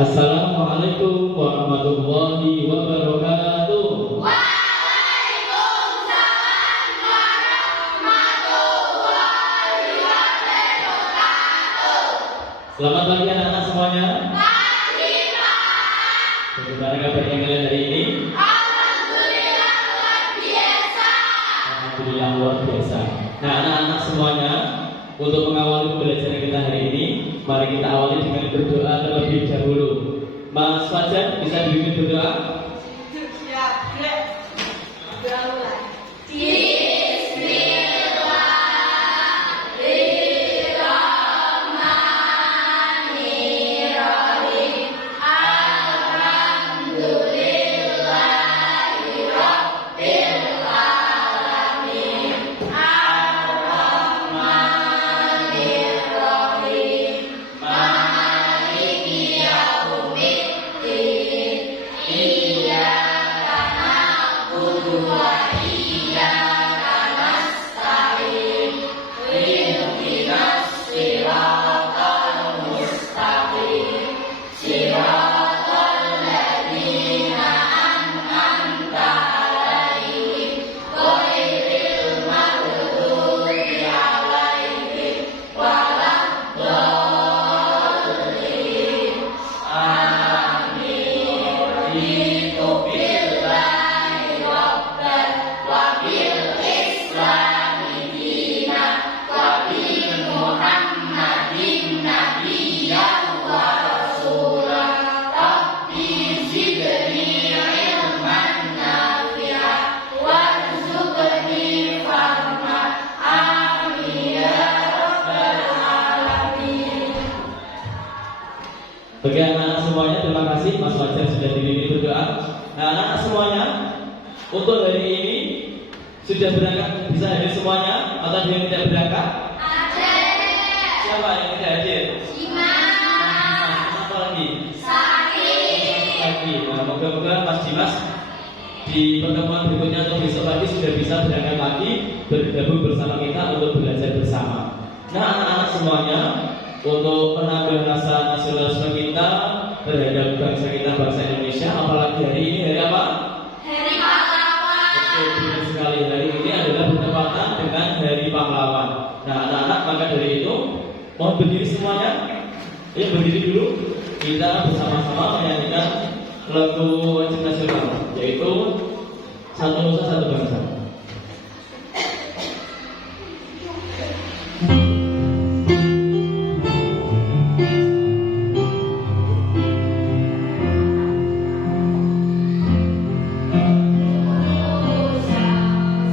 Assalamualaikum warahmatullahi wabarakatuh. Waalaikumsalam warahmatullahi wabarakatuh. Selamat pagi anak-anak semuanya. Pagi, Pak. Bagaimana kabarnya kalian hari ini? Alhamdulillah luar biasa. Alhamdulillah luar biasa. Nah, anak-anak semuanya, untuk mengawali pembelajaran kita hari ini, mari kita awali dengan berdoa terlebih dahulu. Mas Fajar, bisa dibimbing berdoa? Siap, Dek. Sudah mulai. Bismillahirrahmanirrahim. Alhamdulillahirabbil alamin. Ar-Rahmanirrahim. Maliki yaumiddin. Iyyaka na'budu wa iyyaka nasta'in. Ihdinas siratal mustaqim. Siratal ladzina an'amta 'alaihim ghairil maghdubi 'alaihim waladdallin. Amin. Raditu billahi rabban wa bil islami dinan wa bi Muhammadin nabiyyan wa rasulan. Rabbi zidni ilman nafi'an warzuqni fahman. Amin ya rabbal alamin. Bagi anak-anak semuanya, terima kasih Mas Fajar sudah dibimbing berdoa. Nah, anak-anak semuanya, untuk hari ini sudah berangkat, bisa hadir semuanya atau ada yang tidak berangkat? Ada. Siapa yang tidak hadir? Dimas. Apa lagi? Sakit. Lagi. Nah, moga-moga Mas Dimas di pertemuan berikutnya atau besok pagi sudah bisa berangkat lagi bergabung bersama kita untuk belajar bersama. Nah, anak-anak semuanya, untuk menambah rasa nasionalisme kita terhadap bangsa kita, bangsa Indonesia, apalagi hari ini hari apa? Hari pahlawan. Oke, benar sekali. Hari ini adalah bertepatan dengan Hari Pahlawan. Nah, anak-anak, maka dari itu mohon berdiri semuanya. Ya, berdiri dulu. Kita bersama-sama menyanyikan lagu wajib nasional, yaitu Satu Nusa Satu Bangsa.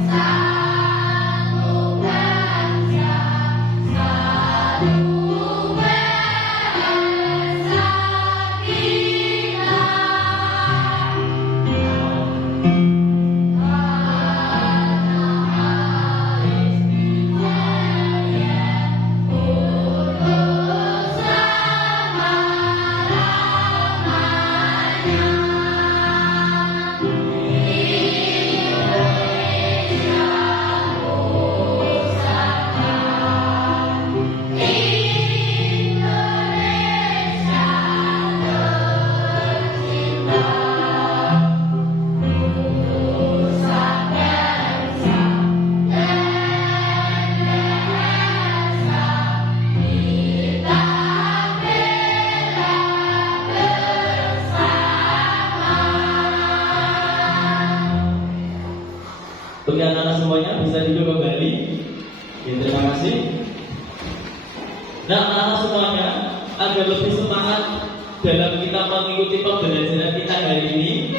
Satu bangsa, satu bangsa kita. Tanah air jaya, putus selama-lamanya. Indonesia pusaka, Indonesia tercinta. Nusa bangsa dan bahasa kita bela bersama. Bagi anak-anak semuanya bisa duduk kembali. Ya, terima kasih. Nah, anak-anak semuanya, agar lebih semangat dalam kita mengikuti pembelajaran kita hari ini,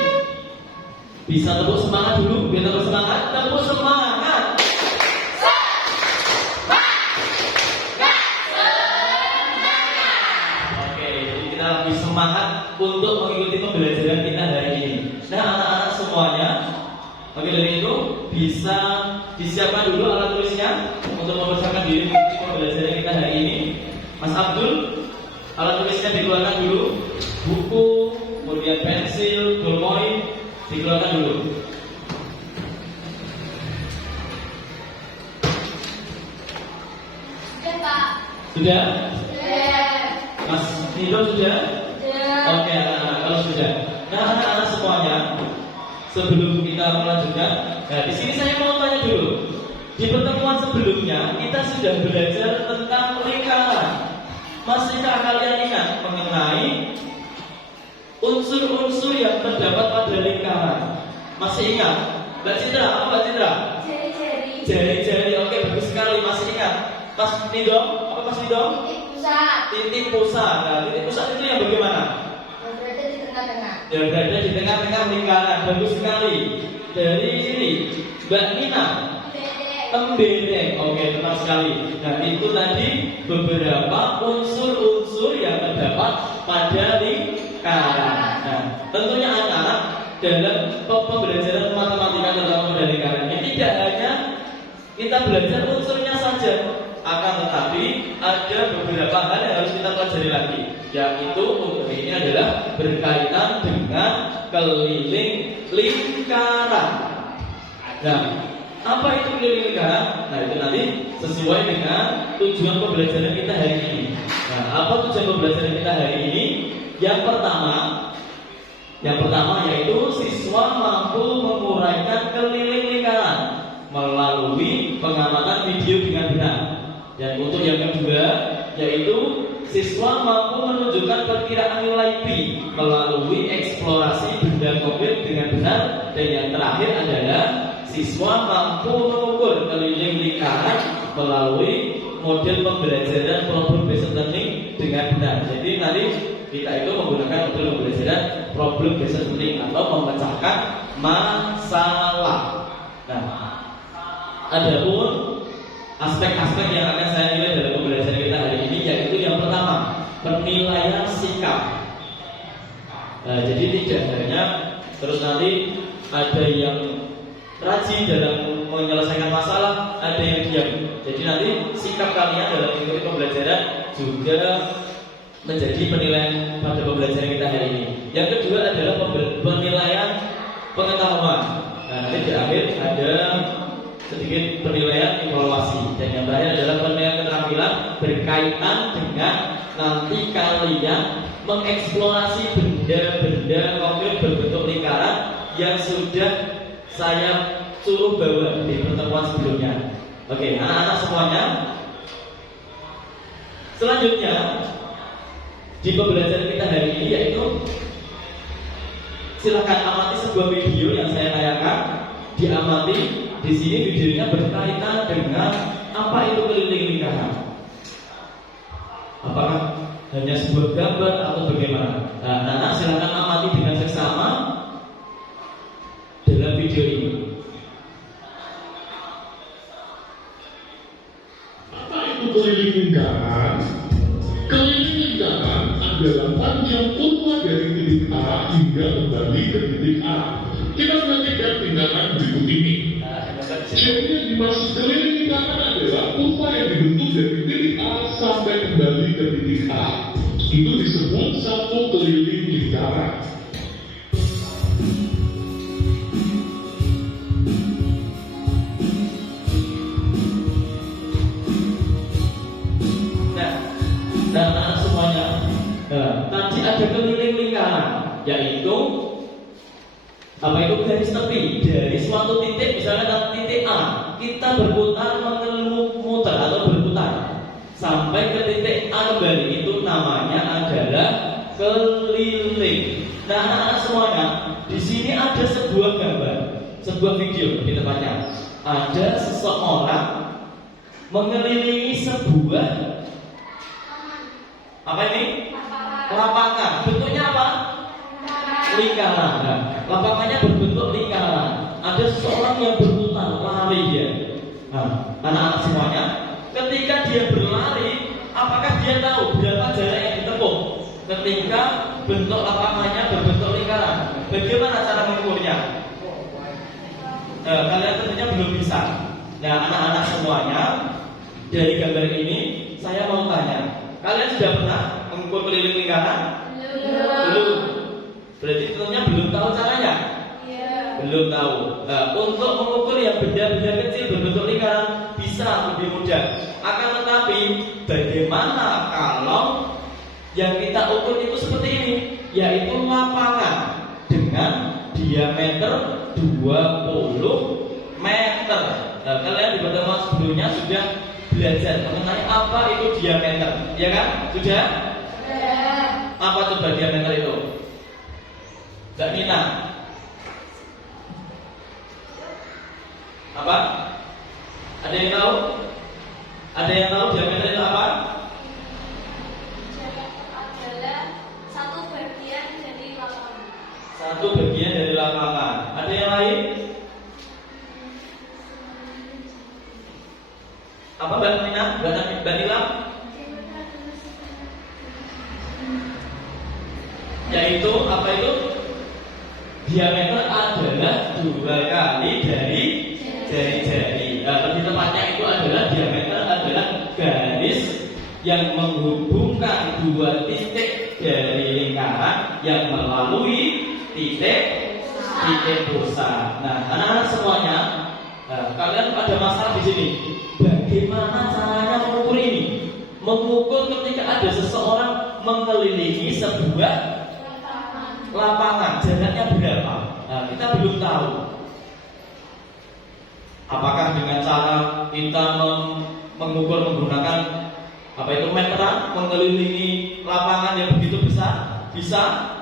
bisa tepuk semangat dulu. Biar tepuk semangat, tepuk semangat. Oke, jadi kita lebih semangat untuk mengikuti pembelajaran kita hari ini. Nah, anak-anak semuanya, maka dari itu bisa disiapkan dulu alat tulisnya untuk mempersiapkan diri mengikuti pembelajaran kita hari ini. Mas Abdul, alat tulisnya dikeluarkan dulu, buku, kemudian pensil, ballpoint dikeluarkan dulu. Sudah, Pak. Sudah? Sudah. Mas Nino sudah? Sudah. Oke. Nah, anak-anak semuanya, sebelum kita melanjutkan, nah di sini saya mau tanya dulu. Di pertemuan sebelumnya kita sudah belajar tentang lingkaran. Masihkah kalian ingat mengenai unsur-unsur yang terdapat pada lingkaran? Masih ingat? Mbak Citra, apa Mbak Citra? Jari-jari. Jari-jari, oke bagus sekali, masih ingat. Pas Nidom, apa Pas Nidom? Titik pusat. Titik pusat. Nah, titik pusat itu yang bagaimana? Yang berada di tengah-tengah. Yang berada di tengah-tengah lingkaran, bagus sekali. Dari sini, Mbak Nina, Bedek. Embedeng, oke tepat sekali. Nah itu tadi beberapa unsur-unsur yang terdapat pada lingkaran. Nah tentunya anak-anak dalam pembelajaran matematika terutama pada lingkaran ini tidak hanya kita belajar unsurnya saja, akan tetapi ada beberapa hal yang harus kita pelajari lagi, yaitu untuk ini adalah berkaitan dengan keliling lingkaran. Nah, apa itu keliling lingkaran? Nah, itu nanti sesuai dengan tujuan pembelajaran kita hari ini. Nah, apa tujuan pembelajaran kita hari ini? Yang pertama yaitu siswa mampu menguraikan keliling lingkaran melalui pengamatan video dengan benar. Dan untuk yang kedua yaitu siswa mampu menunjukkan perkiraan nilai pi melalui eksplorasi benda konkret dengan benar. Dan yang terakhir adalah siswa mampu mengukur keliling lingkaran melalui model pembelajaran problem based learning dengan benar. Jadi nanti kita itu menggunakan model pembelajaran problem based learning atau memecahkan masalah. Nah, adapun aspek-aspek yang akan saya nilai dalam pembelajaran kita hari ini yaitu yang pertama, penilaian sikap. Nah, jadi tidak hanya terus nanti ada yang rajin dalam menyelesaikan masalah, ada yang diam. Jadi nanti sikap kalian dalam mengikuti pembelajaran juga menjadi penilaian pada pembelajaran kita hari ini. Yang kedua adalah penilaian pengetahuan. Nah, nanti di akhir ada sedikit penilaian evaluasi. Dan yang terakhir adalah penilaian keterampilan berkaitan dengan nanti kalian mengeksplorasi benda-benda konkret berbentuk lingkaran yang sudah saya suruh bawa di pertemuan sebelumnya. Oke, anak-anak semuanya. Selanjutnya di pembelajaran kita hari ini yaitu silakan amati sebuah video yang saya tayangkan. Diamati. Di sini videonya berkaitan dengan apa itu keliling lingkaran. Apakah hanya sebuah gambar atau bagaimana? Nah, anak-anak silakan amati dengan seksama dalam video ini. Apa itu keliling lingkaran? Keliling lingkaran adalah panjang kurva dari titik A hingga kembali ke titik A. Kita perhatikan lingkaran berikut ini. Jadi yang dimaksud keliling lingkaran adalah kurva yang dibentuk dari titik A sampai kembali ke titik A. Itu disebut satu keliling lingkaran. Nah, semuanya. Nah, tadi ada keliling lingkaran, yaitu apa itu garis tepi dari suatu titik, misalnya titik A, kita berputar memutar atau berputar sampai ke titik A kembali. Itu namanya adalah keliling. Nah, anak-anak semuanya, di sini ada sebuah gambar, sebuah video di tempatnya. Ada seseorang mengelilingi sebuah apa ini? Lapangan. Bentuknya apa? Lingkaran. Nah, lapangannya berbentuk lingkaran. Ada seseorang yang berputar, lari dia. Nah, anak-anak semuanya, ketika dia berlari, apakah dia tahu berapa jarak yang ditempuh? Ketika bentuk lapangannya berbentuk lingkaran, bagaimana cara mengukurnya? Kalian tentunya belum bisa. Nah, anak-anak semuanya, dari gambar ini saya mau tanya. Kalian sudah pernah mengukur keliling lingkaran? Belum. Berarti tentunya belum tahu caranya? Belum tahu. Nah, untuk mengukur yang benda-benda kecil berbentuk lingkaran bisa lebih mudah. Akan tetapi bagaimana kalau yang kita ukur itu seperti ini, yaitu lapangan. diameter 20 meter. Nah, kalian di pertemuan sebelumnya sudah belajar mengenai apa itu diameter, ya kan? Sudah? Apa coba diameter itu? Mbak Nina? Apa? Ada yang tahu? Ada yang tahu diameter itu apa? Adalah satu bagian dari lapangan. Satu bagian dari lapangan. Ada yang lain? Apa Mbak Nina? Mbak Nila? Yaitu apa itu? Diameter adalah 2 kali dari jari-jari. Lebih tepatnya itu adalah diameter adalah garis yang menghubungkan 2 titik dari lingkaran yang melalui titik pusat. Nah, anak-anak semuanya, kalian ada masalah di sini. Bagaimana caranya mengukur ini? Mengukur ketika ada seseorang mengelilingi sebuah lapangan, jaraknya berapa? Nah, kita belum tahu. Apakah dengan cara kita mengukur menggunakan apa itu meteran mengelilingi lapangan yang begitu besar? Bisa?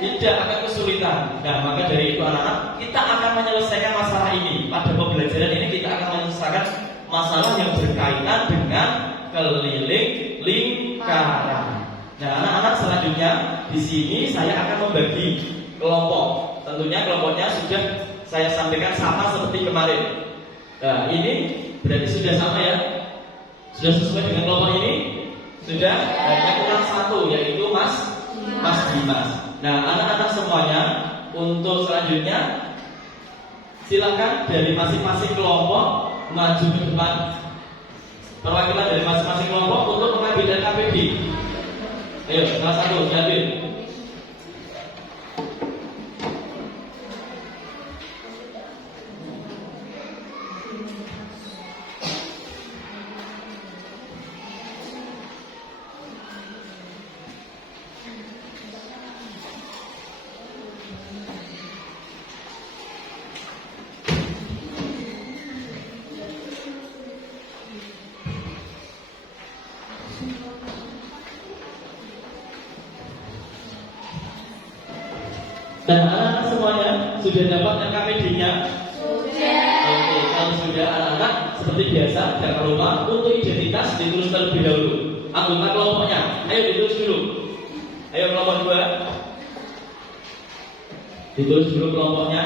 Tidak, akan kesulitan. Nah, maka dari itu anak-anak, kita akan menyelesaikan masalah ini. Pada pembelajaran ini kita akan menyelesaikan masalah yang berkaitan dengan keliling lingkaran. Nah, anak-anak selanjutnya di sini saya akan membagi kelompok. Tentunya kelompoknya sudah saya sampaikan sama seperti kemarin. Nah, ini berarti sudah sama ya? Sudah sesuai dengan kelompok ini? Sudah? Hanya kurang satu, yaitu Mas Dimas. Nah, anak-anak semuanya, untuk selanjutnya silakan dari masing-masing kelompok maju ke depan. Perwakilan dari masing-masing kelompok untuk mengambil LKPD. Ayo, salah satu diambil. Dan anak-anak semuanya sudah dapat LKPD-nya? Sudah. Oke, kalau sudah anak-anak seperti biasa jangan lupa untuk identitas ditulis terlebih dahulu. Anggota kelompoknya, ayo ditulis dulu. Ayo kelompok 2. Ditulis dulu kelompoknya.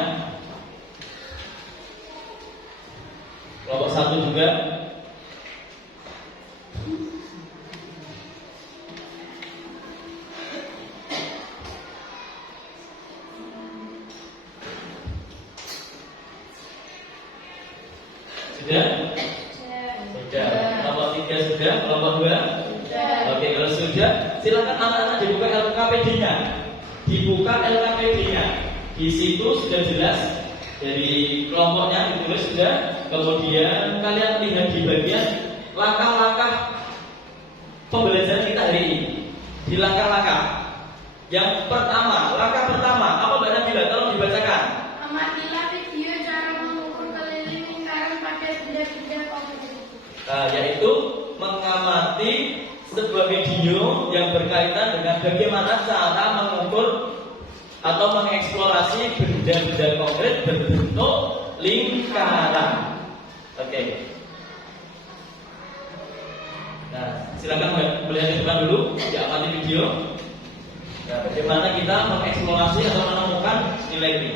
Kelompok 1 juga. Sudah? Sudah. Kelompok 3 sudah? Kelompok 2? Sudah. Oke, kalau sudah, silakan anak-anak dibuka LKPD-nya. Dibuka LKPD-nya. Di situ sudah jelas dari kelompoknya ditulis sudah. Kemudian kalian lihat di bagian langkah-langkah pembelajaran kita hari ini. Di langkah-langkah. Yang pertama, langkah pertama, apa Mbak Nabila? Tolong dibacakan. Amatilah video cara mengukur keliling lingkaran pakai benda-benda konkret. Yaitu mengamati sebuah video yang berkaitan dengan bagaimana cara mengukur atau mengeksplorasi benda-benda konkret berbentuk lingkaran. Oke. Nah, silakan melihat ke depan dulu, diamati video. Nah, bagaimana kita mengeksplorasi atau menemukan nilai ini.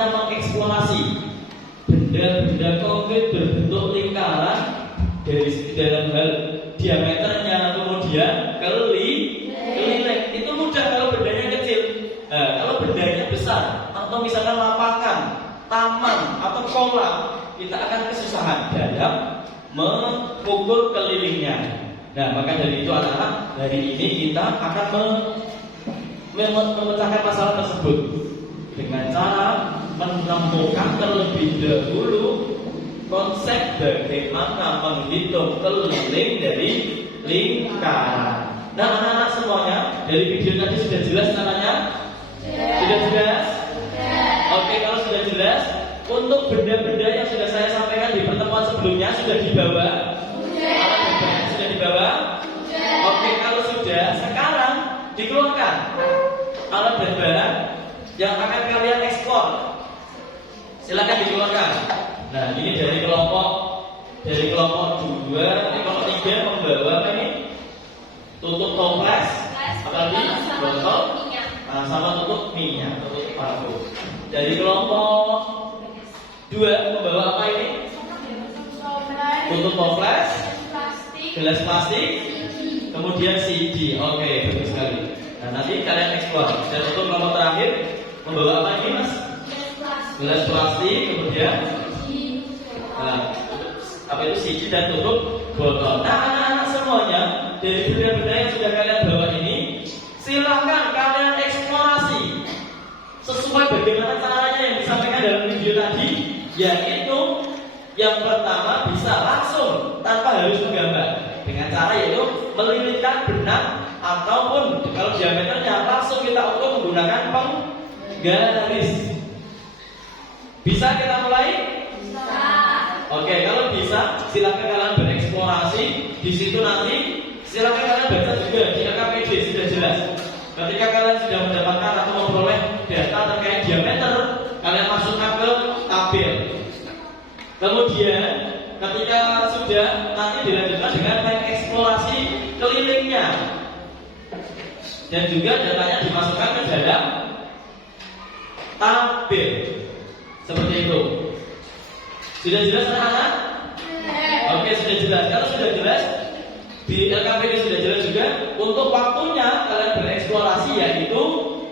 kita mengeksplorasi benda-benda konkret berbentuk lingkaran dari dalam hal diameternya, kemudian keliling. Itu mudah kalau bendanya kecil. Nah, kalau bendanya besar atau misalkan lapangan, taman atau kolam, kita akan kesusahan dalam mengukur kelilingnya. Nah, maka dari itu anak-anak, hari ini kita akan memecahkan masalah tersebut dengan cara menemukan terlebih dahulu konsep bagaimana menghitung keliling dari lingkaran. Nah, anak-anak semuanya, dari video tadi sudah jelas caranya? Sudah jelas? Oke, kalau sudah jelas, untuk benda-benda yang sudah saya sampaikan di pertemuan sebelumnya sudah dibawa? Sudah dibawa? Oke, kalau sudah, sekarang dikeluarkan alat dan barang yang akan kalian ekspor. Silakan dikeluarkan. Nah, ini dari kelompok 2, kelompok 3 membawa apa ini? Tutup toples, apalagi botol, sama tutup minyak, tutup parfum. Dari kelompok 2 membawa apa ini? Tutup toples, gelas plastik, kemudian CD. Oke, bagus sekali. Nah, nanti kalian ekspor. Dan untuk kelompok terakhir membawa apa ini, Mas? Gelas plastik, kemudian apa itu CD dan tutup botol. Nah, anak-anak semuanya, dari benda-benda yang sudah kalian bawa ini, silakan kalian eksplorasi sesuai bagaimana caranya yang disampaikan dalam video tadi, yaitu yang pertama bisa langsung tanpa harus menggambar, dengan cara yaitu melilitkan benang ataupun kalau diameternya langsung kita ukur menggunakan penggaris. Bisa kita mulai? Bisa. Oke, kalau bisa silakan kalian bereksplorasi di situ nanti. Silakan kalian baca juga di LKPD sudah jelas. Ketika kalian sudah mendapatkan atau memperoleh data terkait diameter, kalian masukkan ke tabel. Kemudian ketika sudah, nanti dilanjutkan dengan mengeksplorasi kelilingnya. Dan juga datanya dimasukkan ke dalam tabel. Seperti itu. Sudah jelas anak-anak? Oke, sudah jelas. Kalau sudah jelas, di LKPD sudah jelas juga. Untuk waktunya kalian bereksplorasi yaitu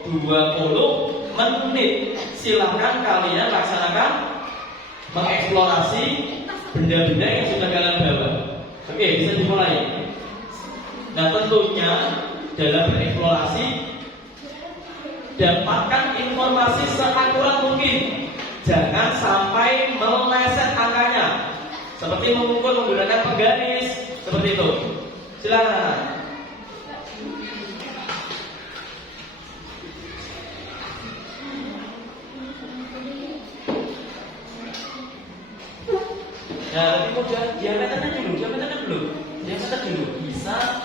20 menit. Silahkan kalian laksanakan mengeksplorasi benda-benda yang sudah kalian bawa. Oke, bisa dimulai. Nah, tentunya dalam bereksplorasi dapatkan informasi seakurat mungkin. Jangan sampai meleset angkanya. Seperti mengukur menggunakan penggaris, seperti itu. Silakan. Nah, kemudian diameternya dulu. Diameter dulu. Bisa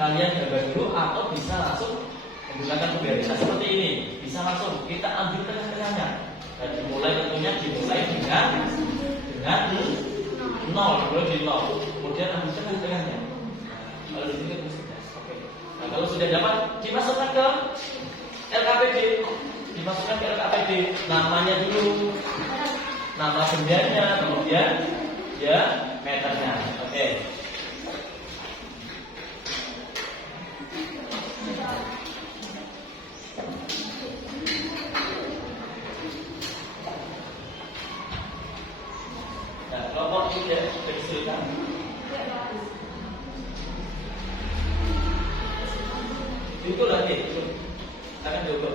kalian gambar dulu atau bisa langsung menggunakan penggaris. Nah, seperti ini. Bisa langsung kita ambil tengah-tengahnya. Dan dimulai dengan 0, dulu di 0. Kemudian ambil tengah-tengahnya. Kalau di sini sudah. Oke. Nah, kalau sudah dapat, dimasukkan ke LKPD. Namanya dulu. Nama bendanya, kemudian ya meternya. Oke. Nah, kelompok ini sudah dihasilkan. Itu lagi, itu akan diukur.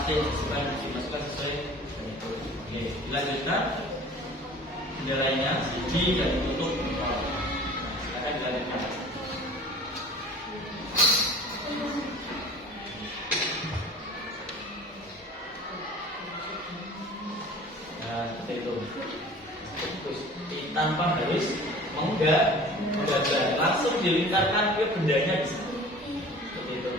plastik dimasukkan sesuai dengan itu. Oke, dilanjutkan. Benda lainnya siji dan ditutup. Silakan dilanjutkan. Nah, seperti itu. Terus tanpa harus menggambar, langsung dilingkarkan ke bendanya bisa. Seperti itu.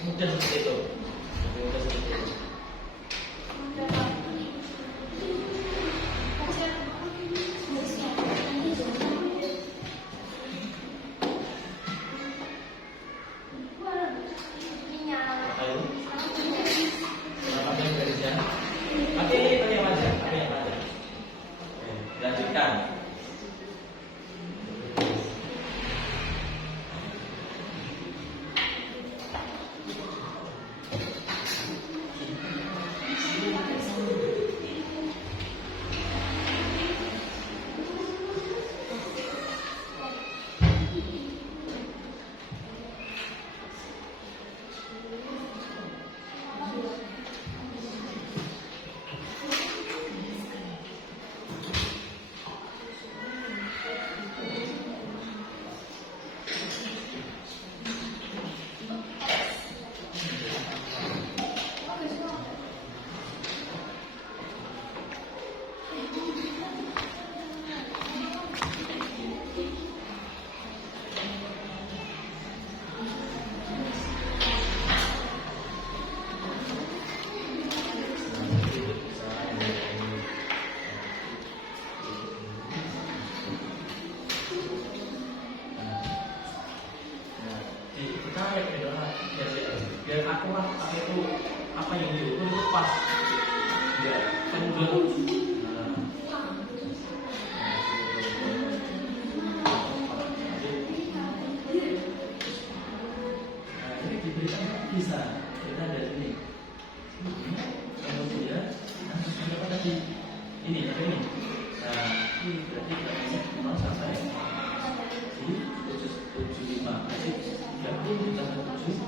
Mudah seperti itu. Mudah seperti itu. Lanjutkan. Biar akurat itu apa yang diukur itu pas, ya kan udah. Nah ini diberikan bisa kita dari ini. Kemudian berapa tadi? Ini apa ini? Nah ini berarti kita bisa 0 sampai 75. Berarti kita 7.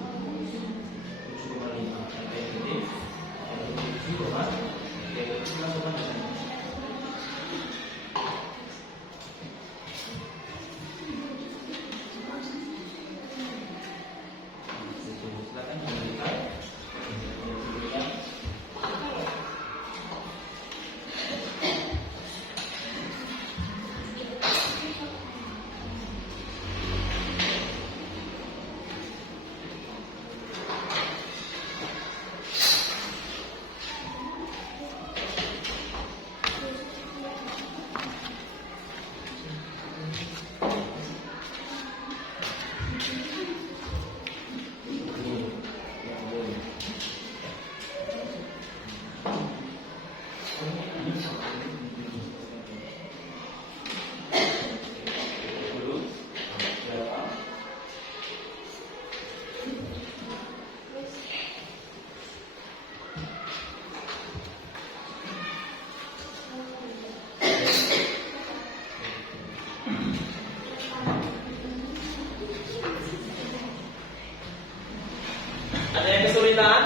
Ada yang kesulitan?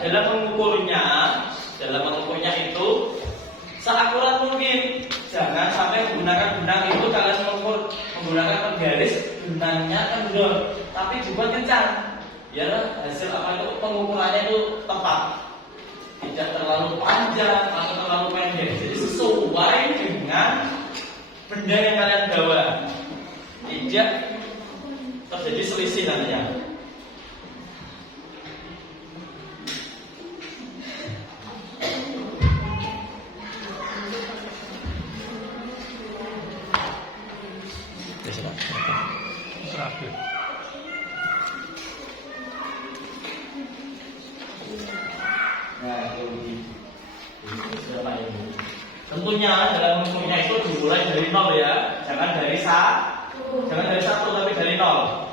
Dalam mengukurnya itu seakurat mungkin. Jangan sampai menggunakan benang itu kalian menggunakan penggaris benangnya kendor, tapi dibuat kencang. Biar hasil apa itu pengukurannya itu tepat, tidak terlalu panjang atau terlalu pendek. Jadi sesuai dengan benda yang kalian bawa, tidak terjadi selisih nantinya. lebih berapa ini. Tentunya dalam menghitungnya itu dimulai dari 0 ya, jangan dari 1, tapi dari 0.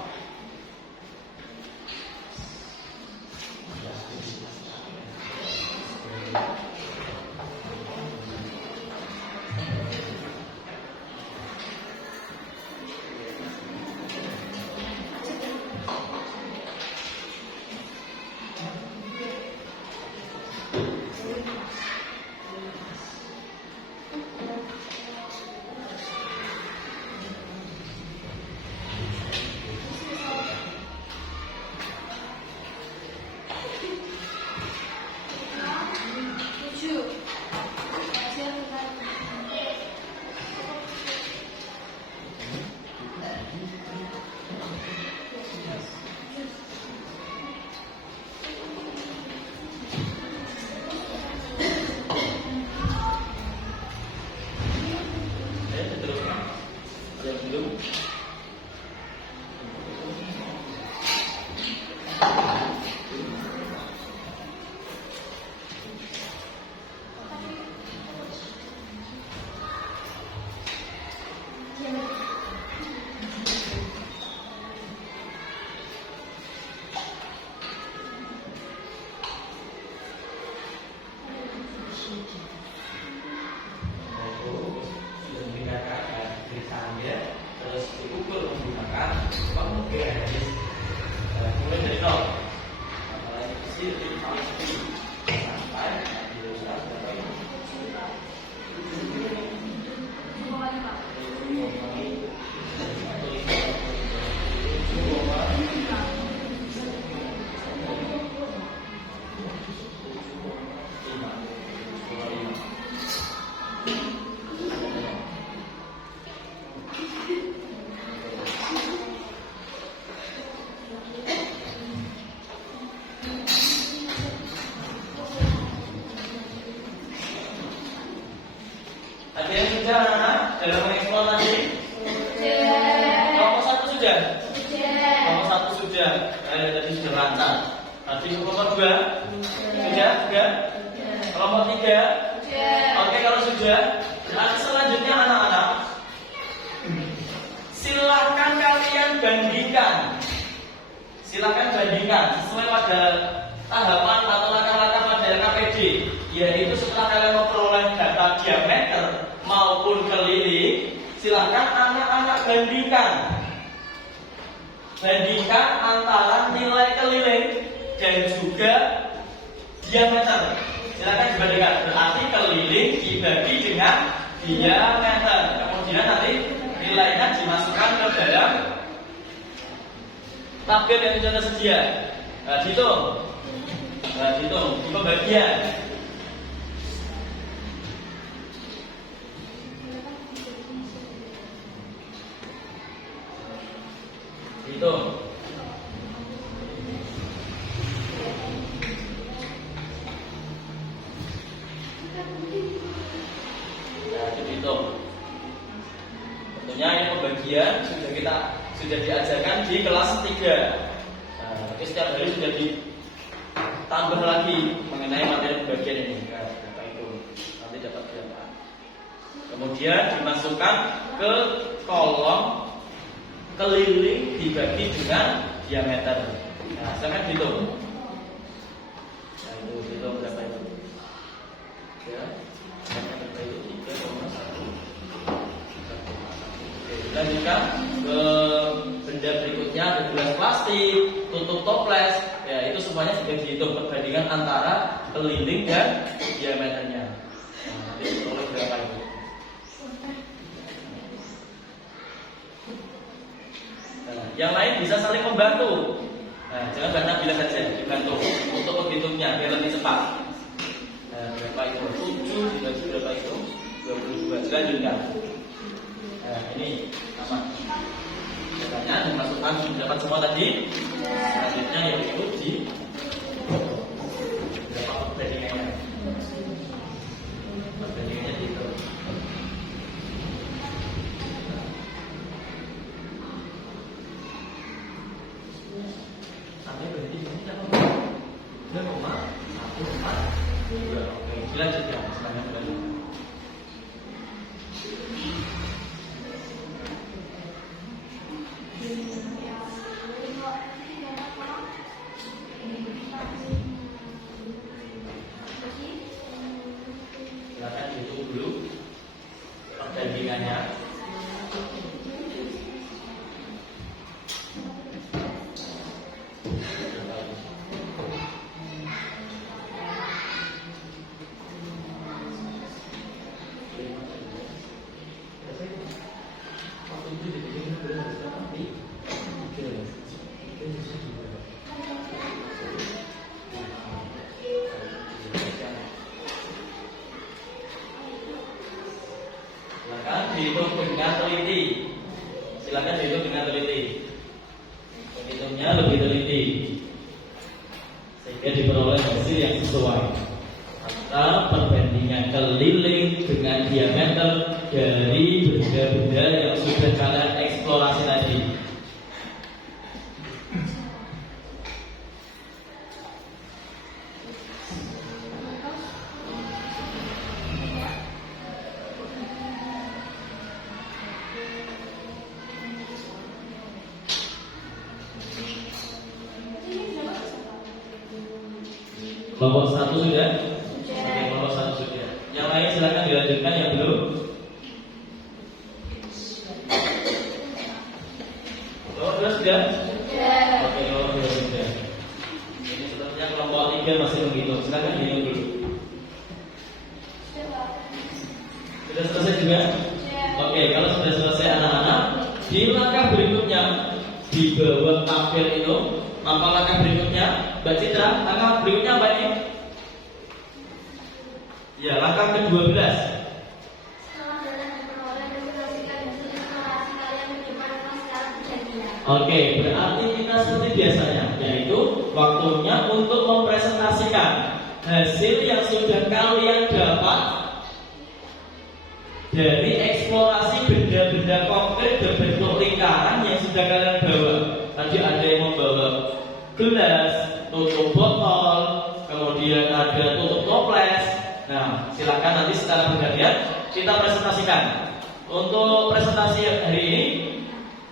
Ada yang sudah anak-anak dalam mengeksplor tadi? Kelompok 1 sudah? Kelompok 1 sudah. Tadi sudah lancar. Tadi kelompok 2? Sudah? Kelompok 3? Oke, kalau sudah, nanti selanjutnya anak-anak silakan kalian bandingkan. Silakan bandingkan sesuai pada tahapan atau langkah-langkah pada LKPD, yaitu setelah kalian memperoleh data diameter maupun keliling, silakan anak-anak bandingkan antara nilai keliling dan juga diameter. Silakan dibandingkan, berarti keliling dibagi dengan diameter, kemudian nanti nilainya dimasukkan ke dalam tabel yang sudah tersedia. Dihitung di pembagian. Hitung. Dihitung. Tentunya ini pembagian sudah diajarkan di kelas 3. Tapi setiap hari sudah ditambah lagi mengenai materi pembagian ini. Berapa itu? Nanti dapat berapa? Kemudian dimasukkan ke kolom keliling dibagi dengan diameter. Nah, saya kan hitung. Nah, itu hitung berapa itu? Ya, berapa itu? 3,1. Lanjutkan ke benda berikutnya, ada gelas plastik, tutup toples, ya itu semuanya sudah dihitung perbandingan antara keliling dan diameternya. Nah, nanti oleh berapa itu? Nah, yang lain bisa saling membantu. Nah, jangan banyak bila saja dibantu untuk menghitungnya biar lebih cepat. Nah, berapa itu? 7 dibagi berapa itu? 22. Lanjutkan. Nah, ini sama. Datanya dimasukkan dapat semua tadi. Selanjutnya yaitu di berapa perbandingannya. Perbandingannya itu. Sampai berarti di sini apa? 3,14. Dilanjutkan, silakan kembali. Silakan dihitung dulu perbandingannya. Silakan dihitung dengan teliti. Silakan dihitung dengan teliti. Menghitungnya lebih teliti sehingga diperoleh hasil yang sesuai. Atau perbandingan keliling dengan diameter dari benda-benda yang sudah kalian eksplorasi tadi. Kelompok 1 sudah? Oke, kelompok 1 sudah. Yang lain silakan dilanjutkan yang belum. Kelompok 2 sudah? Oke, kelompok 2 sudah. Ini sepertinya kelompok 3 masih menghitung. Silakan dihitung dulu. Sudah selesai juga? Oke, kalau sudah selesai anak-anak, di langkah berikutnya di bawah tabel itu, apa langkah berikutnya? Mbak Citra, langkah berikutnya apa ini? Ya, langkah ke-12. Setelah data diperoleh, dokumentasikan hasil eksplorasi kalian menyebarkan secara bergantian. Oke, berarti kita seperti biasanya, yaitu waktunya untuk mempresentasikan hasil yang sudah kalian dapat dari eksplorasi benda-benda konkret berbentuk lingkaran yang sudah kalian bawa. Tadi ada yang membawa gelas, tutup botol, kemudian ada tutup toples. Nah, silakan nanti secara bergantian kita presentasikan. Untuk presentasi hari ini,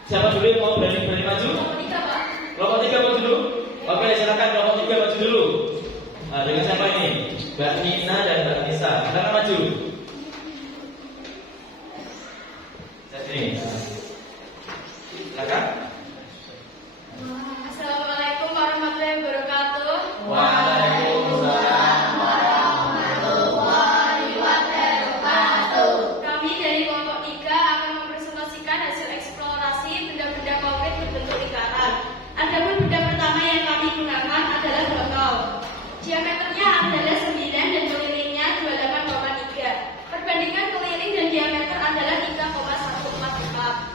siapa dulu yang mau berani maju? Kelompok 3 maju dulu. Oke, silakan kelompok 3 maju dulu. Nah, dengan siapa ini? Mbak Nina dan Mbak Nisa. Silakan maju. Sini. Silakan. Assalamualaikum warahmatullahi wabarakatuh. Waalaikumsalam warahmatullahi wabarakatuh. Kami dari kelompok 3 akan mempresentasikan hasil eksplorasi benda-benda konkret berbentuk lingkaran. Adapun benda pertama yang kami gunakan adalah botol. Diameternya adalah 9 dan kelilingnya 28,3. Perbandingan keliling dan diameter adalah 3,144.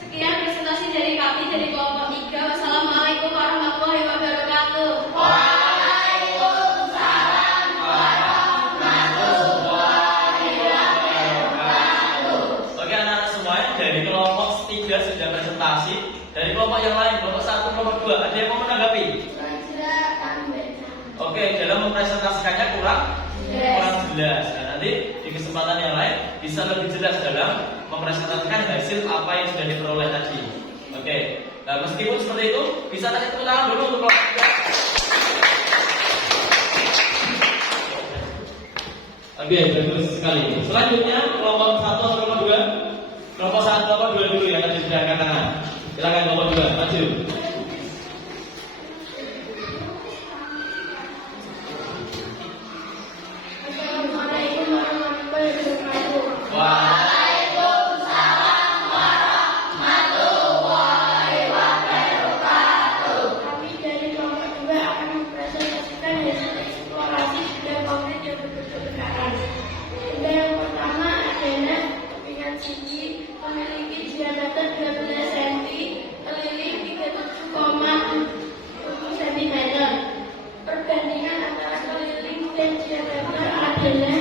Sekian presentasi dari kami dari kelompok 3. Wassalamualaikum warahmatullahi wabarakatuh. Waalaikumsalam warahmatullahi wabarakatuh. Oke, anak-anak semuanya dari kelompok 3 sudah presentasi. Dari kelompok yang lain, kelompok 1, kelompok 2, ada yang mau menanggapi? Oke, dalam mempresentasikannya kurang jelas. Nah, nanti di kesempatan yang lain bisa lebih jelas dalam mempresentasikan hasil apa yang sudah diperoleh tadi. Oke, nah, meskipun seperti itu, bisa kasih tepuk tangan dulu untuk kelompok 3. Oke, bagus sekali. Selanjutnya kelompok 1 atau kelompok 2? Kelompok 1 atau 2 dulu yang tadi sudah angkat tangan. Silakan kelompok 2, maju. Assalamualaikum adalah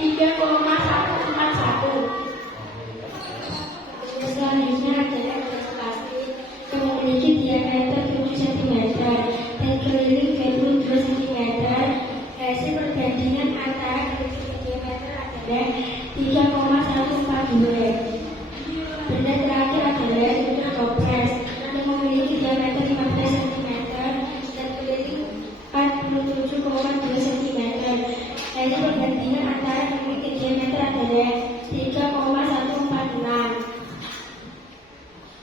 3,141. Selanjutnya adalah gelas plastik yang memiliki diameter 7 cm dan keliling 22 cm. Hasil perbandingan antara keliling dan diameter adalah 3,142. Benda terakhir adalah sutra toples yang memiliki diameter 15 cm dan keliling 47,2 cm. Hasil perbandingan antara keliling dan diameter adalah 3,146.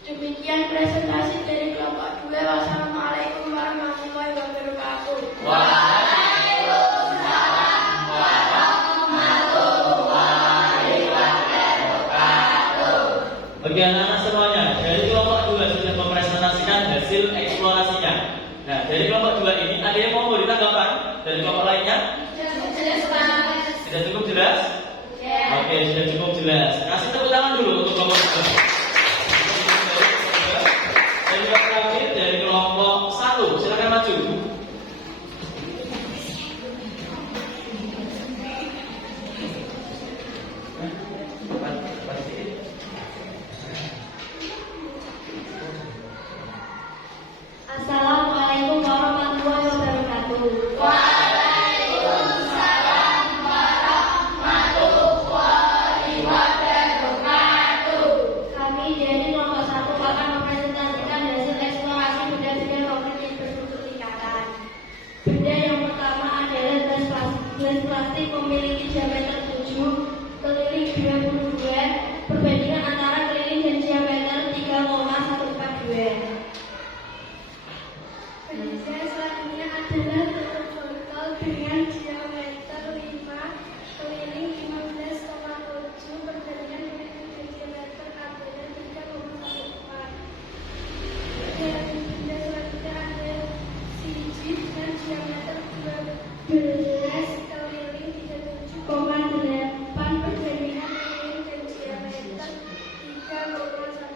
Demikian presentasi dari kelompok 2. Wassalamualaikum warahmatullahi wabarakatuh. Waalaikumsalam warahmatullahi wabarakatuh. Bagi anak-anak semuanya, dari kelompok 2 sudah mempresentasikan hasil eksplorasinya. Nah, dari kelompok 2 ini ada yang mau beri tanggapan dari kelompok lainnya? Sudah cukup jelas? Oke, sudah cukup jelas. Kasih tepuk tangan dulu untuk kelompok 2. Dan juga terakhir dari kelompok 1, silakan maju. Assalamualaikum warahmatullahi wabarakatuh. Waalaikumsalam warahmatullahi wabarakatuh. Kami dari kelompok 1 akan mempresentasikan hasil eksplorasi benda-benda konkret yang berbentuk lingkaran. Benda yang pertama adalah gelas plastik. Gelas plastik memiliki diameter 7, keliling 22. Perbandingan antara keliling dan diameter 3,142. Benda selanjutnya adalah tutup botol dengan diameter 5, keliling 15,7, perbandingan keliling dan diameter adalah 3,14. Dan benda selanjutnya adalah siji dengan diameter 12, keliling 37,8, perbandingan keliling dan diameter 3,1.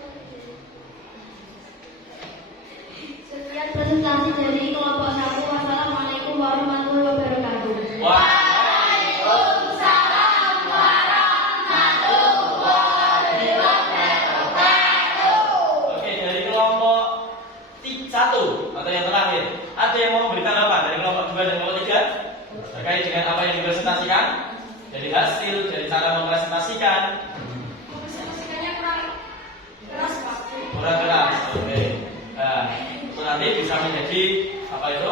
Sekian presentasi dari kelompok 1. Wassalamualaikum warahmatullahi wabarakatuh. Waalaikumsalam warahmatullahi wabarakatuh. Oke, dari kelompok 1 atau yang terakhir, ada yang mau memberi tanggapan dari kelompok 2 dan kelompok 3 terkait dengan apa yang dipresentasikan, dari hasil, dari cara mempresentasikan? Presentasinya kurang keras, Pak. Kurang keras. Oke. Nah, itu nanti bisa menjadi apa itu?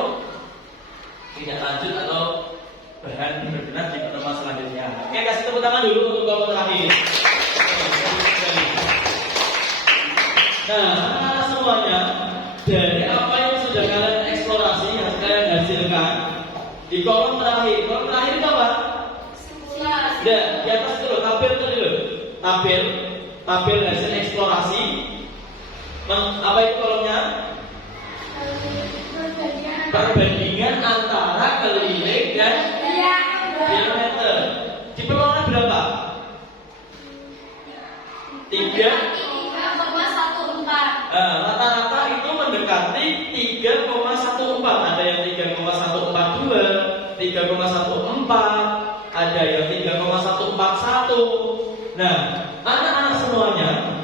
Tidak lanjut atau bahan berkenan di pertemuan selanjutnya. Oke, kasih tepuk tangan dulu untuk kelompok terakhir. Nah, anak-anak semuanya, dari apa yang sudah kalian eksplorasi, yang kalian hasilkan di kolom terakhir itu apa? Ya, di atas itu loh, tabel itu dulu. Tabel hasil eksplorasi. Apa itu kolomnya? Perbandingan antara keliling dan diameter. Diperoleh berapa? 3,14. Rata-rata itu mendekati 3,14. Ada yang 3,142, 3,14, ada yang 3,141. Nah, anak-anak semuanya,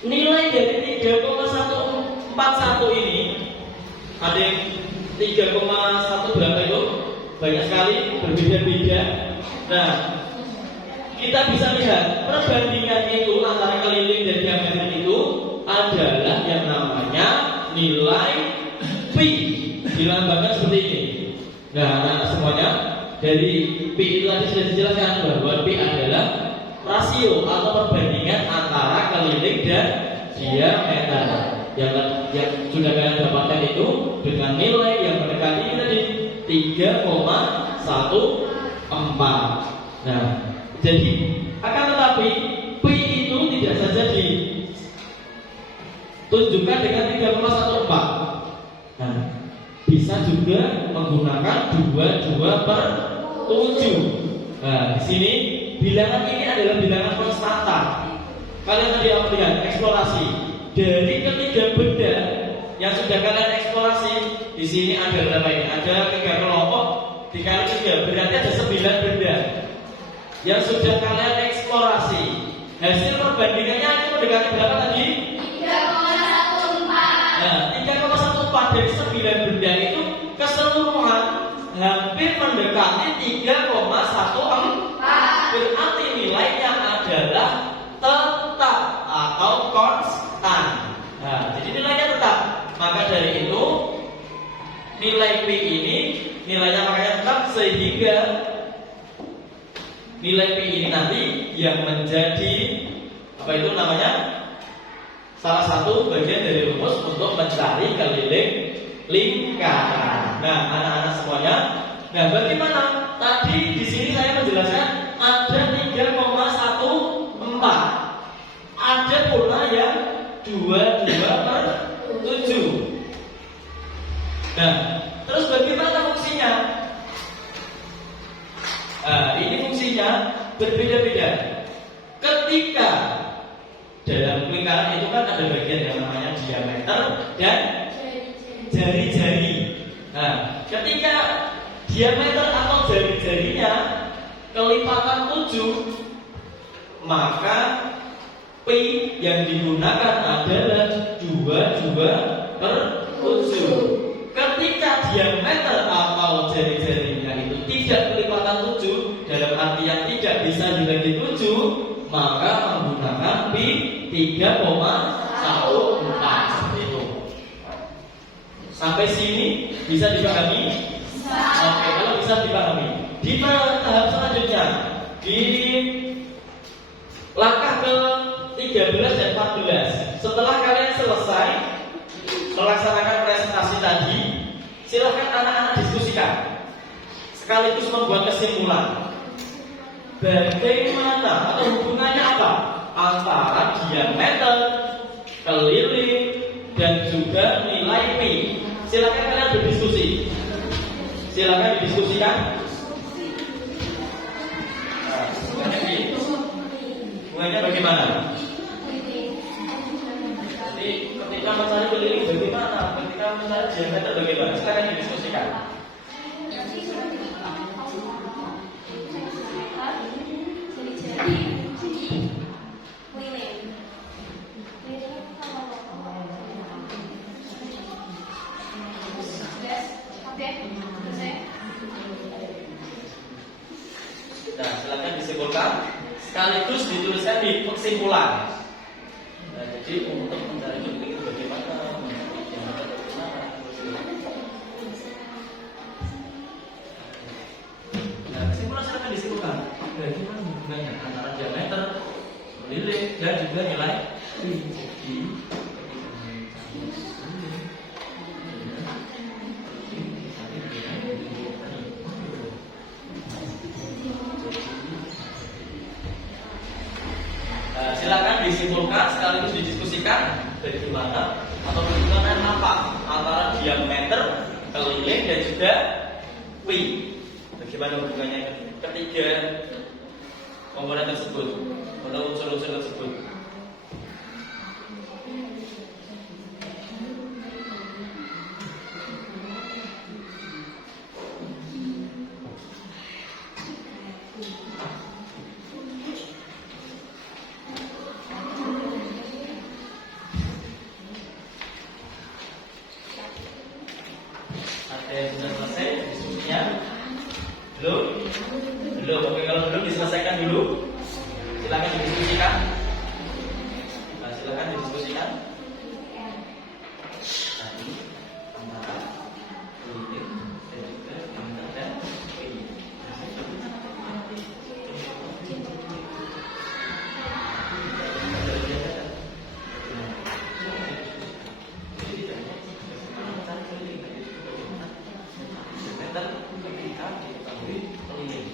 nilai dari 3,141 ini ada yang 3,1 berapa itu? Banyak sekali, berbeda-beda. Nah, kita bisa lihat perbandingan itu antara keliling dan diameter itu adalah yang namanya nilai pi, dilambangkan seperti ini. Nah, anak-anak semuanya, dari pi itu tadi sudah dijelaskan bahwa pi adalah rasio atau perbandingan antara keliling dan diameter. Yang sudah kalian dapatkan itu dengan nilai yang mendekati tadi 3,14. Nah, jadi akan tetapi pi itu tidak saja ditunjukkan dengan 3,14. Nah, bisa juga menggunakan 22/7. Nah, di sini bilangan ini adalah bilangan konstanta. Kalian tadi lihat eksplorasi dari ketiga benda yang sudah kalian eksplorasi. Di sini ada berapa ini? Ada 3 kelompok dikali 3 berarti ada 9 benda yang sudah kalian eksplorasi. Hasil perbandingannya itu mendekati berapa tadi? 3,14. Nah, 3,14 dari 9 benda itu keseluruhan hampir mendekati 3,14. Berarti nilainya adalah tetap atau konstan. Nah, jadi nilainya tetap. Maka dari itu nilai P ini nilainya makanya tetap, sehingga nilai P ini nanti yang menjadi apa itu namanya, salah satu bagian dari rumus untuk mencari keliling lingkaran. Nah, anak-anak semuanya, nah bagaimana? Tadi di sini saya menjelaskan ada 3,14. Ada pula yang 22/7. Nah, terus bagaimana fungsinya? Nah, ini fungsinya berbeda-beda. Ketika dalam lingkaran itu kan ada bagian yang namanya diameter dan jari-jari. Nah, ketika diameter atau jari-jarinya kelipatan 7, maka P yang digunakan adalah 22/7. Ketika diameter atau jari-jarinya itu tidak kelipatan 7, dalam artian tidak bisa dibagi 7, maka menggunakan P 3,14 seperti itu. Sampai sini bisa dipahami? Oke, kalau bisa dipahami. Di tahap selanjutnya, di langkah ke 13 dan 14, setelah kalian selesai melaksanakan presentasi tadi, silahkan anak-anak diskusikan sekaligus membuat kesimpulan. Bagaimana atau hubungannya apa antara diameter, keliling, dan juga nilai P? Silahkan kalian berdiskusi. Silahkan didiskusikan. Hubungannya bagaimana? Jadi ketika mencari keliling bagaimana? Ketika mencari diameter bagaimana? Silahkan didiskusikan. Nah, silakan disimpulkan sekaligus dituliskan di kesimpulan. Nah, jadi untuk mencari keliling itu bagaimana? Nah, kesimpulan silakan disimpulkan. Bagaimana hubungannya antara diameter, keliling, dan juga nilai P. Silakan disimpulkan sekaligus didiskusikan bagaimana atau hubungan apa antara diameter, keliling, dan juga P. Bagaimana hubungannya ketiga komponen tersebut atau unsur-unsur tersebut. Ada yang sudah selesai diskusinya? Belum? Belum. Oke, kalau belum diselesaikan dulu. Silakan didiskusikan. Nah, silakan didiskusikan. Nah, ini antara keliling dan juga diameter dan P. Ketika diketahui keliling.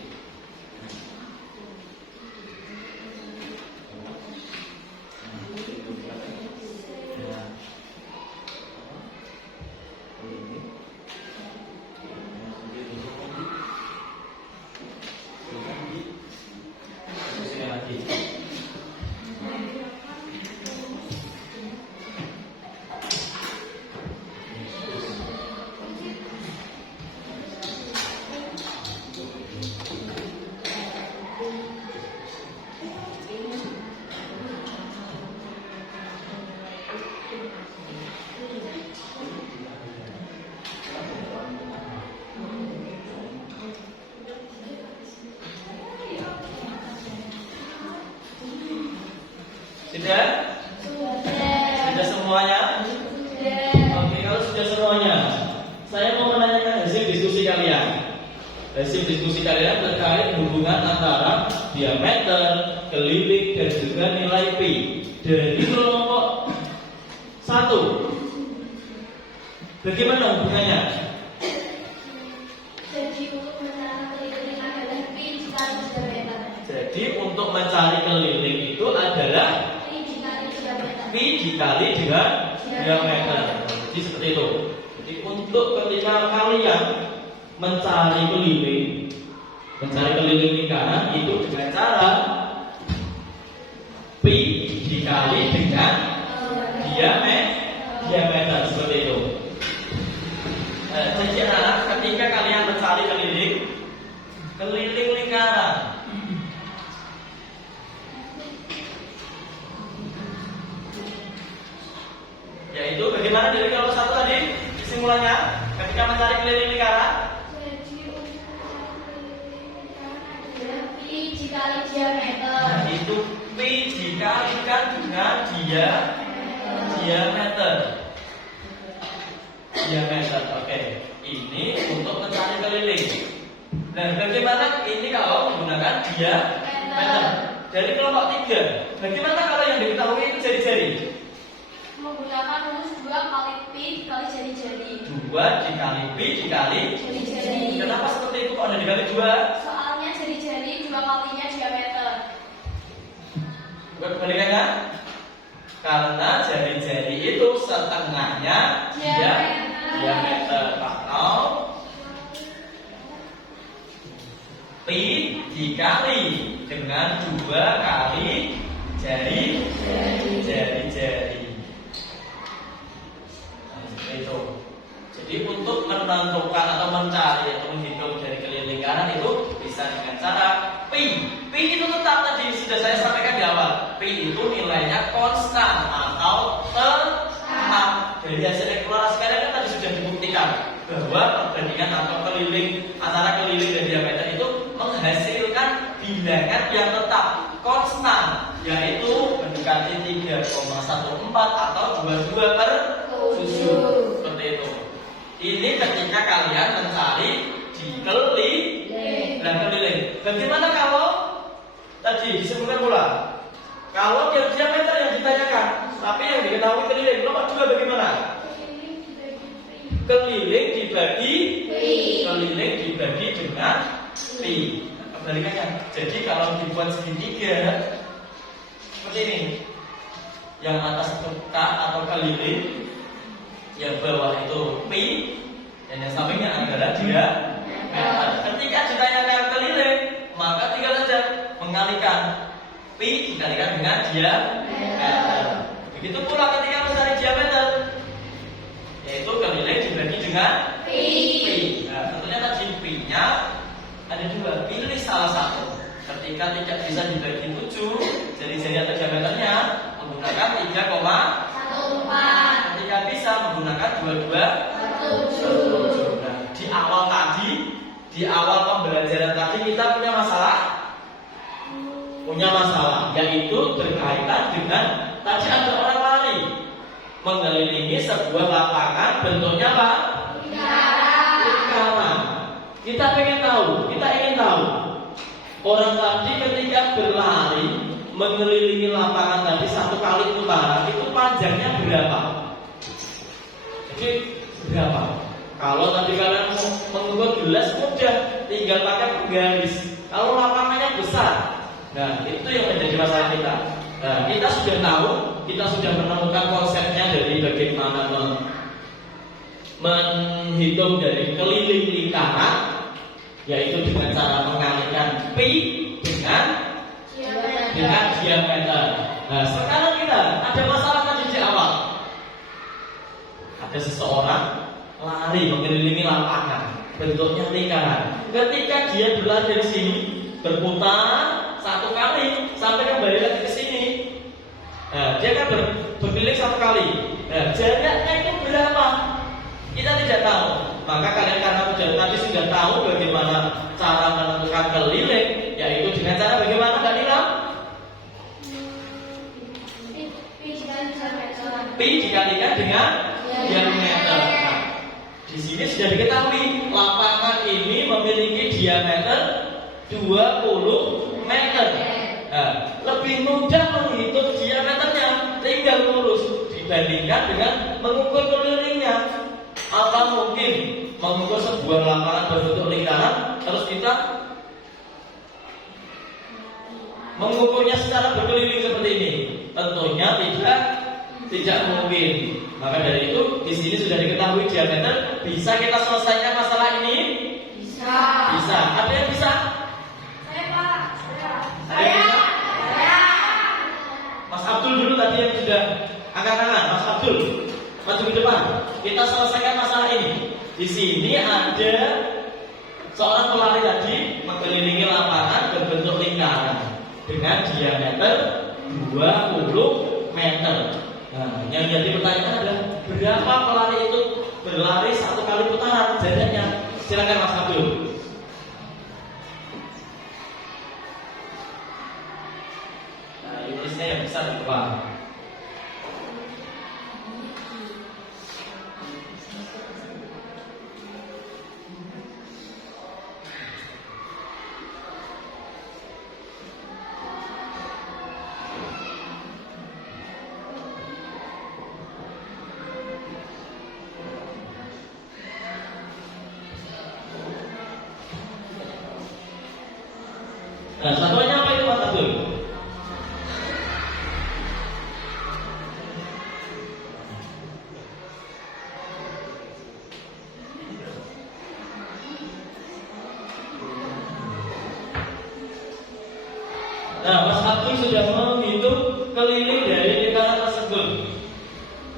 diskusi kalian terkait hubungan antara diameter, keliling, dan juga nilai Pi. Dari kelompok 1, bagaimana hubungannya? Jadi untuk mencari keliling adalah pi dikali diameter. Jadi untuk mencari keliling itu adalah Pi dikali diameter. Pi dikali dengan diameter. Jadi seperti itu. Jadi untuk ketika kalian mencari keliling lingkaran itu dengan cara Pi dikali dengan diameter seperti itu. Jadi anak ketika kalian mencari keliling lingkaran, yaitu bagaimana dari kelompok 1 tadi kesimpulannya ketika mencari keliling lingkaran. Jadi untuk mencari keliling lingkaran adalah pi dikali diameter. Itu Pi dikalikan dengan diameter. Oke. Ini untuk mencari keliling. Nah, bagaimana ini kalau menggunakan diameter? Dari kelompok 3, bagaimana kalau yang diketahui itu jari-jari? Menggunakan rumus 2 kali pi dikali jari-jari. 2 dikali Pi dikali. Jari-jari. Kenapa seperti itu kok ada dikali 2? Soalnya jari-jari 2 kalinya diameter. Kebalikannya? Karena jari-jari itu setengahnya diameter. Atau Pi dikali dengan 2 kali jari. Itu. Jadi untuk menentukan atau mencari atau menghitung dari keliling lingkaran itu bisa dengan cara Pi. Pi itu tetap tadi sudah saya sampaikan di awal. Pi itu nilainya konstan atau tetap. Dari hasil eksplorasi kalian kan tadi sudah dibuktikan bahwa perbandingan atau antara keliling dan diameter itu menghasilkan bilangan yang tetap konstan, yaitu mendekati 3,14 atau 22/7. Seperti itu. Ini ketika kalian mencari di keliling. Bagaimana kalau tadi disebutkan pula kalau diameter yang ditanyakan, tapi yang diketahui keliling. Nomor 2 bagaimana? Keliling dibagi dengan Pi. Kebalikannya. Jadi kalau dibuat segitiga seperti ini, yang atas itu K atau keliling, yang bawah itu Pi, dan yang sampingnya adalah diameter. Ketika ditanyakan keliling, maka tinggal saja mengalikan Pi dikalikan dengan diameter. Begitu pula ketika mencari diameter, yaitu keliling dibagi dengan Pi. Nah, tentunya tadi Pi-nya ada 2. Pilih salah satu. Ketika tidak bisa dibagi 7, jari-jari atau diameternya menggunakan 3,14. Ketika bisa menggunakan 22/7. Nah, di awal pembelajaran tadi kita punya masalah, yaitu berkaitan dengan tadi ada orang lari mengelilingi sebuah lapangan bentuknya apa? Lingkaran. Kita ingin tahu orang tadi ketika berlari mengelilingi lapangan tadi 1 kali putaran itu panjangnya berapa? Jadi berapa? Kalau tadi kalian mengukur gelas mudah, tinggal pakai penggaris. Kalau lapangannya besar, nah itu yang menjadi masalah kita. Nah, kita sudah tahu, kita sudah menemukan konsepnya dari bagaimana menghitung dari keliling lingkaran, yaitu dengan cara mengalihkan Pi dengan diameter. Nah, sekarang kita ada masalah tadi di awal. Ada seseorang lari mengelilingi lapangan, bentuknya lingkaran. Ketika dia berlari dari sini, berputar 1 kali sampai kembali lagi ke sini. Nah, dia kan berkeliling 1 kali. Nah, jaraknya itu berapa? Kita tidak tahu. Maka kalian karena tadi sudah tahu bagaimana cara menentukan keliling, yaitu dengan cara bagaimana, Mbak Nila? Pi dikalikan dengan diameter. Nah, di sini sudah diketahui lapangan ini memiliki diameter 20 meter. Nah, lebih mudah menghitung diameternya, tinggal lurus dibandingkan dengan mengukur kelilingnya. Apa mungkin mengukur sebuah lapangan berbentuk lingkaran terus kita mengukurnya secara berkeliling seperti ini? Tentunya tidak mungkin. Maka dari itu di sini sudah diketahui diameter. Bisa kita selesaikan masalah ini? Bisa. Bisa. Ada yang bisa? Saya, Pak. Ada yang bisa? Mas Abdul dulu tadi yang sudah angkat tangan. Mas Abdul, maju ke depan. Kita selesaikan masalah ini. Di sini ada seorang pelari tadi mengelilingi lapangan berbentuk lingkaran dengan diameter 20 meter. Nah, yang jadi pertanyaan adalah berapa pelari itu berlari satu kali putaran jaraknya? Silakan Mas Abdul. Nah, Indonesia yang besar di depan. Nah, satuannya apa itu Mas Abdul? Nah, Mas Abdul sudah menghitung keliling dari lingkaran tersebut.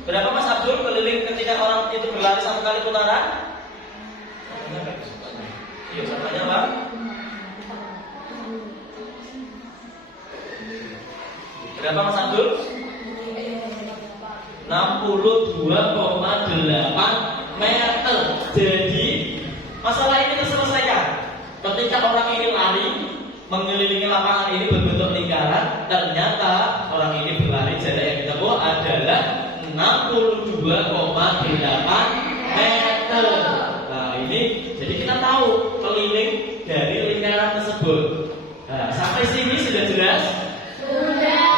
Berapa Mas Abdul keliling ketika orang itu berlari satu kali putaran? Iya, satuannya apa? Berapa Mas Abdul? 62,8 meter. Jadi masalah ini terselesaikan. Ketika orang ini lari mengelilingi lapangan ini berbentuk lingkaran, ternyata orang ini berlari jarak yang ditempuh adalah 62,8 meter. Nah ini jadi kita tahu keliling dari lingkaran tersebut. Nah, sampai sini sudah jelas? Sudah.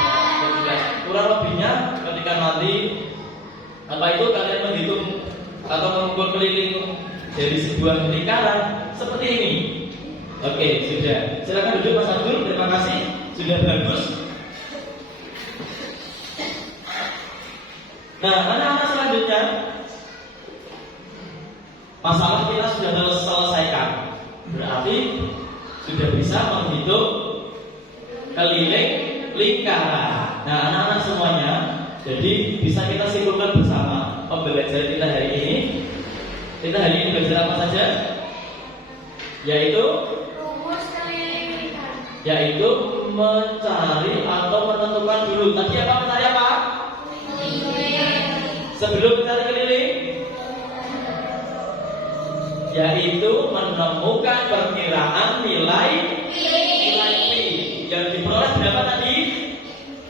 Kurang lebihnya ketika nanti apa itu kalian menghitung atau mengukur keliling dari sebuah lingkaran seperti ini. Oke, sudah. Silakan duduk Mas Abdul. Terima kasih. Sudah bagus. Nah, anak-anak selanjutnya masalah kita sudah selesaikan. Berarti sudah bisa menghitung keliling lingkaran. Nah, anak-anak semuanya, jadi bisa kita simpulkan bersama pembelajaran kita hari ini. Kita hari ini belajar apa saja? Yaitu Rumus keliling lingkaran. yaitu mencari atau menentukan dulu. Tadi apa mencari apa? Sebelum mencari keliling, yaitu menemukan perkiraan nilai Pi. Yang diperoleh berapa tadi?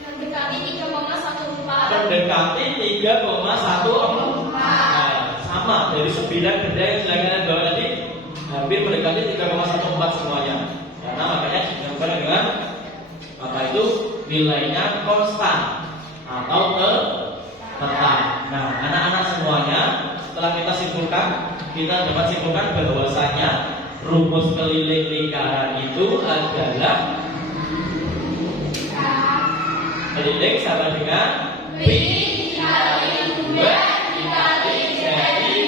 Mendekati 3,14. Mendekati 3,14. Nah, sama dari 9 benda yang sudah kalian bawa tadi, hampir mendekati 3,14 semuanya. Karena makanya digambar dengan apa itu nilainya konstan atau tetap. Nah, anak-anak semuanya, setelah kita simpulkan, kita dapat simpulkan bahwasanya rumus keliling lingkaran itu adalah keliling sama dengan Pi dikali 2 dikali jadi.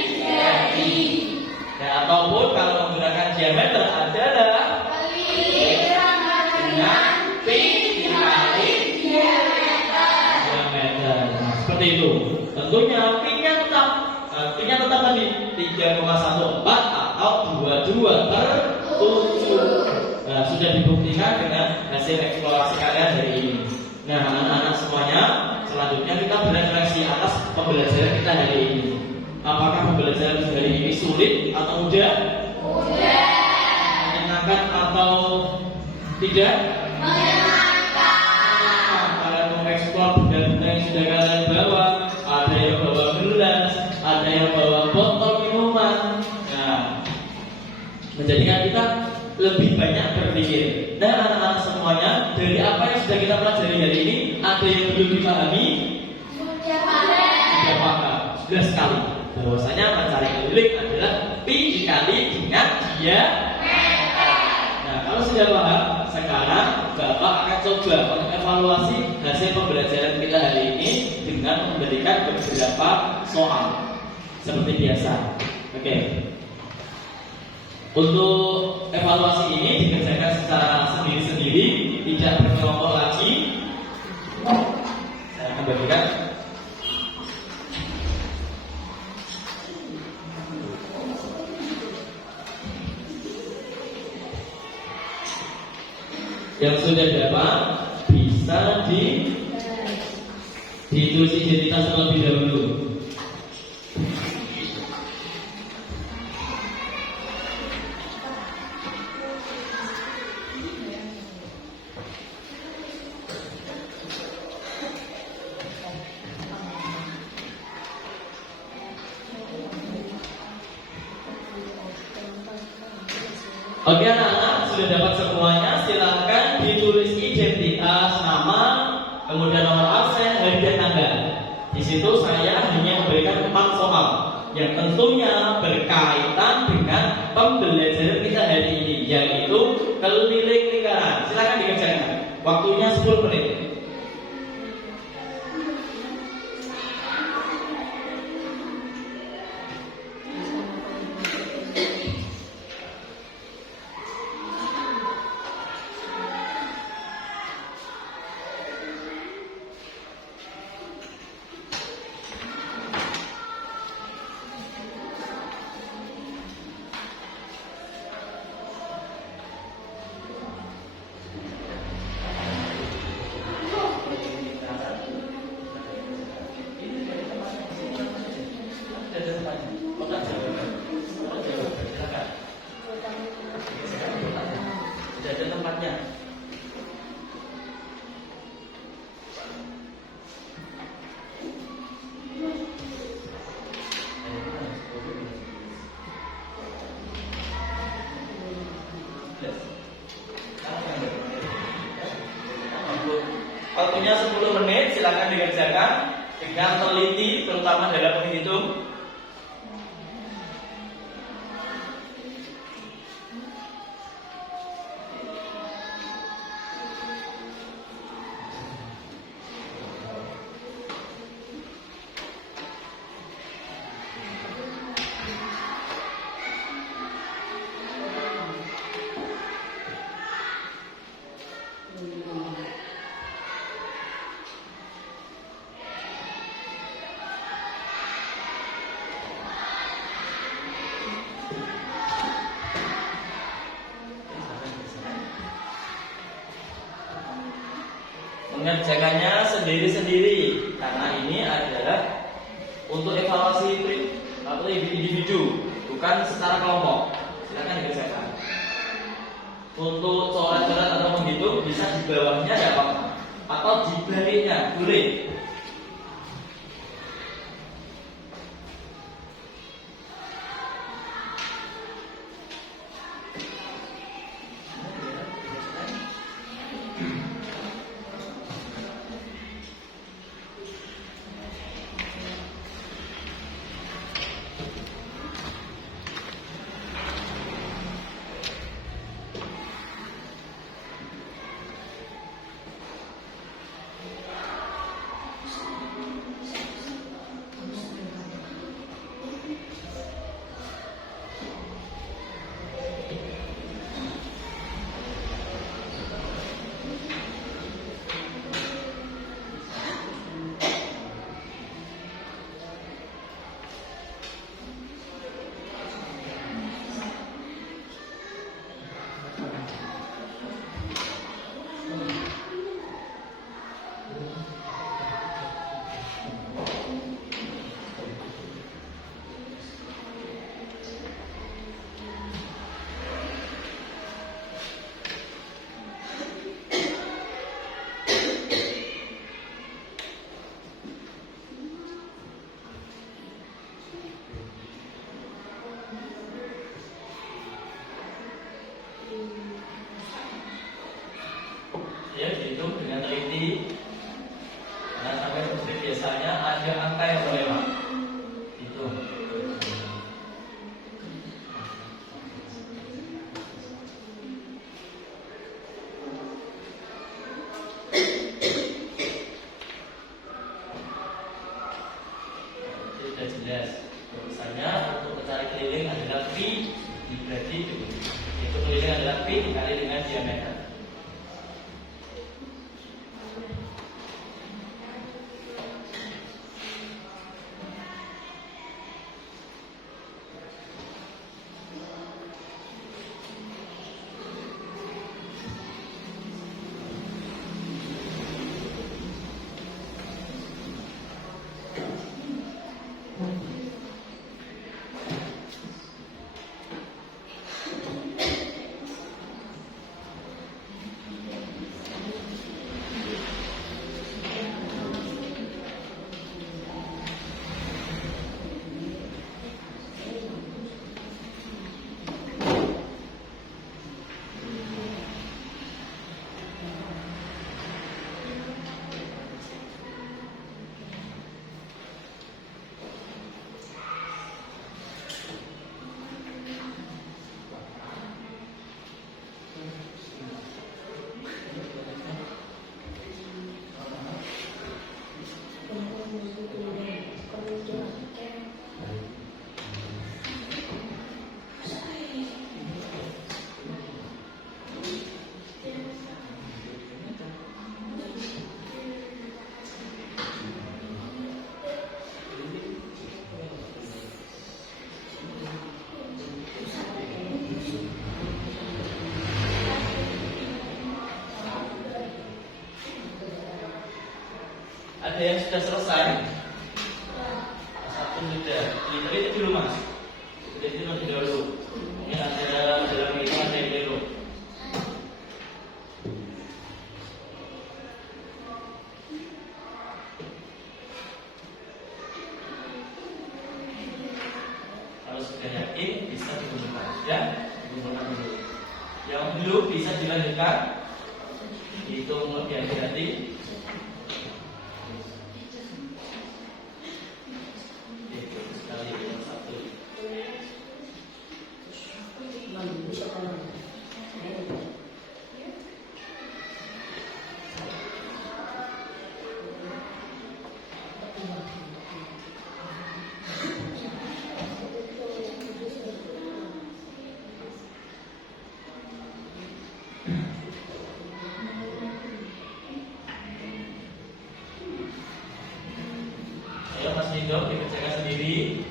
Ya, ataupun kalau menggunakan diameter adalah Keliling sama dengan Pi dikali diameter. Nah, seperti itu. Tentunya Pi-nya tetap. Pi-nya tetap tadi 3,14 atau 22/7. Nah, sudah dibuktikan dengan hasil eksplorasi kalian hari ini. Nah, anak-anak semuanya, selanjutnya kita berefleksi atas pembelajaran kita hari ini. Apakah pembelajaran hari ini sulit atau mudah? Mudah. Menyenangkan atau tidak? Menyenangkan. Kalian mengeksplor benda-benda yang sudah kalian bawa. Ada yang bawa gelas, ada yang bawa botol minuman. Nah, menjadikan kita lebih banyak berpikir. Nah, anak-anak semuanya, dari apa yang sudah kita pelajari hari ini, ada yang belum dipahami? Sudah paham. Jelas sekali bahwasanya mencari keliling adalah pi dikali dengan diameter. Nah, kalau sudah paham, sekarang Bapak akan coba mengevaluasi hasil pembelajaran kita hari ini dengan memberikan beberapa soal seperti biasa. Oke. Untuk evaluasi ini dikerjakan secara sendiri-sendiri, tidak berkelompok lagi. Saya akan bagikan. Yang sudah dapat bisa ditulis identitas terlebih dahulu. Oke anak-anak, sudah dapat semuanya, silahkan ditulis identitas, nama, kemudian nomor absen, hari dan tanggal. Di situ saya hanya memberikan 4 soal yang tentunya berkaitan dengan pembelajaran kita hari ini, yaitu keliling lingkaran. Silahkan dikerjakan. Waktunya 10 menit. Waktunya 10 menit, silakan dikerjakan dengan teliti, terutama dalam menghitung. Mengerjakannya sendiri-sendiri karena ini adalah untuk evaluasi atau individu, bukan secara kelompok. Silakan dikerjakan. Untuk coret-coret atau menghitung bisa di bawahnya ya Pak, atau di baliknya boleh. teliti. Nah, sampai seperti biasanya ada angka yang melewat. Itu. Sudah jelas. Misalnya untuk mencari keliling adalah pi dibagi itu keliling adalah pi dikali dengan diameter. Ada yang sudah selesai? Satu sudah. Itu dulu mas. Itu nanti dulu. Ini ada dalam itu ada yang dulu. Kalau sudah yakin bisa digunakan. Ya, digunakan dulu. Yang belum bisa dilanjutkan. Hitung lebih hati-hati. Ayo Mas Nido dikerjakan sendiri.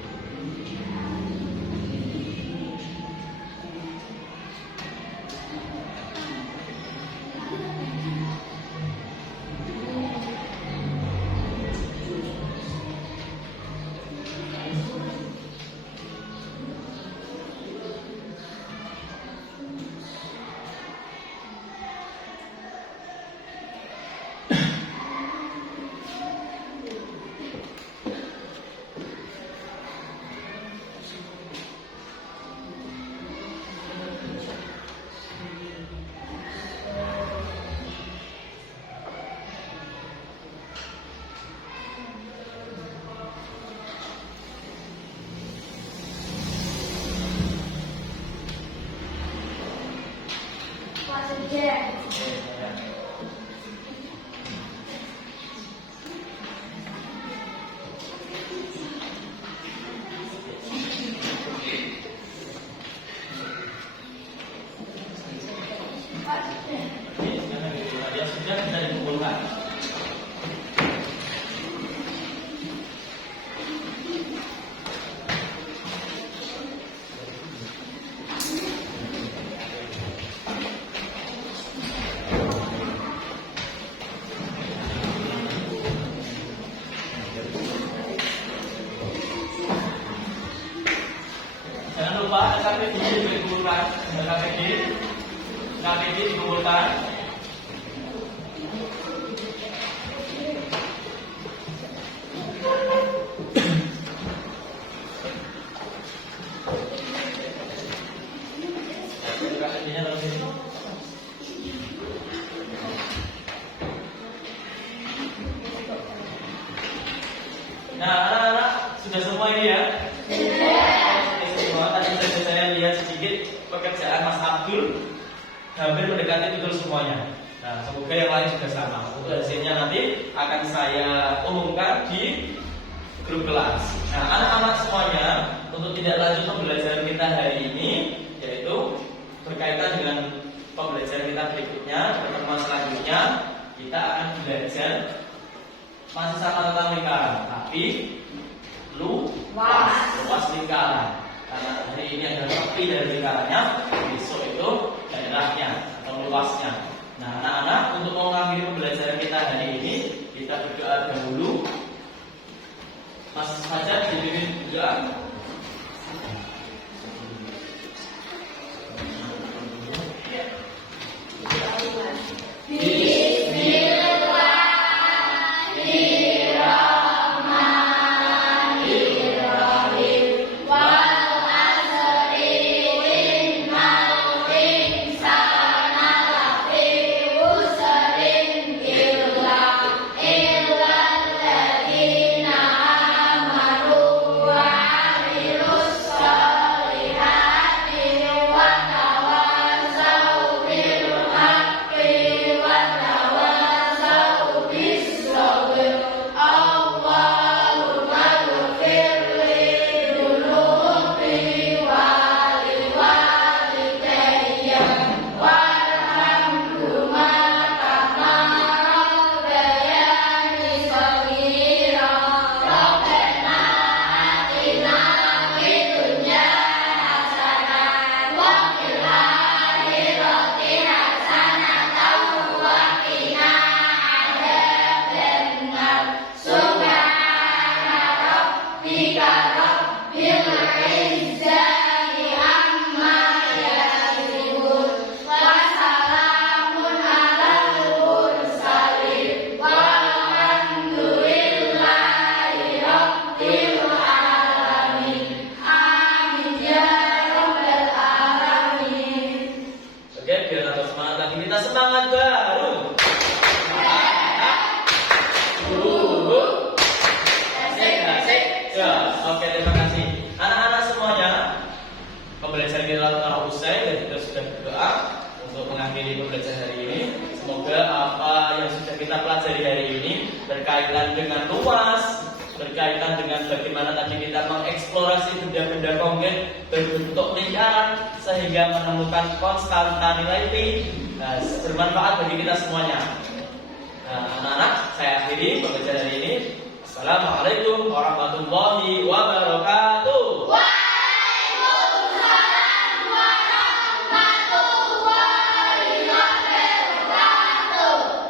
Dia sudah bisa dikumpulkan. Jangan lupa KPD dikumpulkan, KPD dikumpulkan. KPD-nya lalu sini. Sudah semua ini ya? Sudah semua. Tadi saja saya lihat sedikit pekerjaan Mas Abdul, hampir mendekati betul semuanya. Nah, semoga yang lain juga sama. Untuk hasilnya nanti akan saya umumkan di grup kelas. Nah, anak-anak semuanya, untuk tidak lanjut pembelajaran kita hari ini, yaitu berkaitan dengan pembelajaran kita berikutnya, pertemuan selanjutnya, kita akan belajar masih sama tentang lingkaran, tapi luas lingkaran. Karena hari ini adalah tepi dari lingkarannya, besok itu daerahnya atau luasnya. Nah, anak-anak, untuk mengakhiri pembelajaran kita hari ini, kita berdoa dahulu. Mas Fajar dipimpin doa. Berkaitan dengan luas, berkaitan dengan bagaimana tadi kita mengeksplorasi benda-benda konkret berbentuk lingkaran sehingga menemukan konstanta nilai P. Nah, bermanfaat bagi kita semuanya. Nah, anak-anak, saya akhiri pembelajaran hari ini. Assalamualaikum warahmatullahi wabarakatuh.